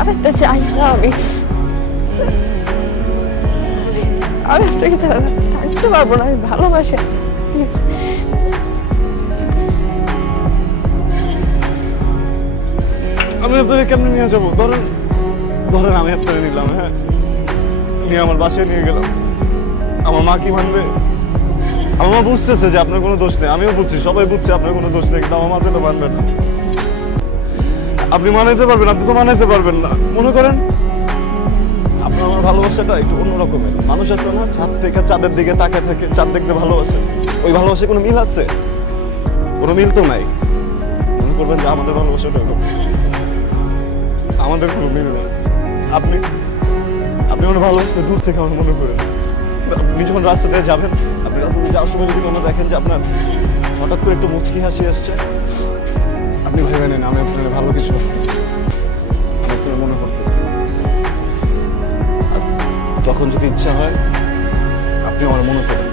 ছাড়াতে চাই না আমি। আমি আপনাকে ছাড়া থাকতে পারবো না, আমি ভালোবাসি। প্লিজ আমি আপনাকে কেমনে নিয়ে যাবো? ধরেন ধরেন আমি আপনাকে নিলাম, হ্যাঁ, নিয়ে আমার বাসায় নিয়ে গেলাম। আমার মা কি মানবে? আমার মা বুঝতেছে যে আপনার কোনো দোষ নেই, আমিও বুঝছি, সবাই বুঝছে আপনার কোনো দোষ নেই, কিন্তু আমার মা তো এটা মানবে না। আপনি মানাইতে পারবেন? আপনি তো মানাইতে পারবেন না। মনে করেন আপনার আমার ভালোবাসাটা একটু অন্যরকমের। মানুষ আছে না, ছাদ থেকে চাঁদের দিকে তাকায় থাকে, চাঁদ দেখতে ভালোবাসে, ওই ভালোবাসায় কোনো মিল আছে? কোনো মিল তো নাই। মনে করবেন যে আমাদের ভালোবাসাটা এরকম, আমাদের কোনো মিল নেই। আপনি আপনি আমার ভালোবাসলে দূর থেকে আমার মনে করেন। আপনি যখন রাস্তা দিয়ে যাবেন, আপনি রাস্তা দিয়ে যাওয়ার সময় যদি কোনো দেখেন যে আপনার হঠাৎ করে একটু মুচকি হাসি আসছে, আপনি ভেবে নেন আমি আপনার ভালো কিছু করতেছি, আমি আপনার মনে করতেছি। আর তখন যদি ইচ্ছা হয় আপনি আমার মনে করেন।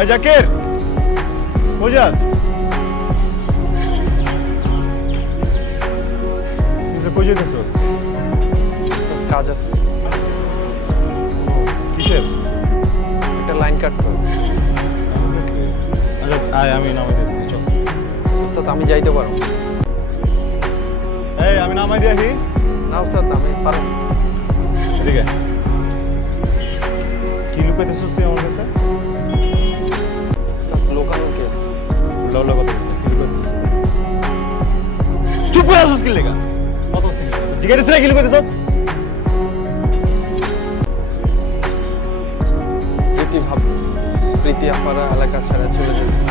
এই জাকির, কই যাস? কই যেতেছস? কাজ আছে, কিসের? একটা লাইন কাটতে হবে। আচ্ছা আয়, আমি নামাই দিতেছি, চল। উস্তাদ আমি যাইতে পারবো এই আমি নামাই দিয়ে আসি। না উস্তাদ, আমি পারবো। এদিকে কি লুকাইতেছস তুই আমার কাছে? উস্তাদ লোকানো কি আছে? উল্লা উল্লা কথা বলছিস, কি লুকাইতেছস তুই? চুপ করে আসছিস কি লেগা? কত বলছিস? জিজ্ঞেস করে কি লুকাইতেছস? প্রীতি আপারা এলাকা ছেড়ে চলে যাচ্ছে।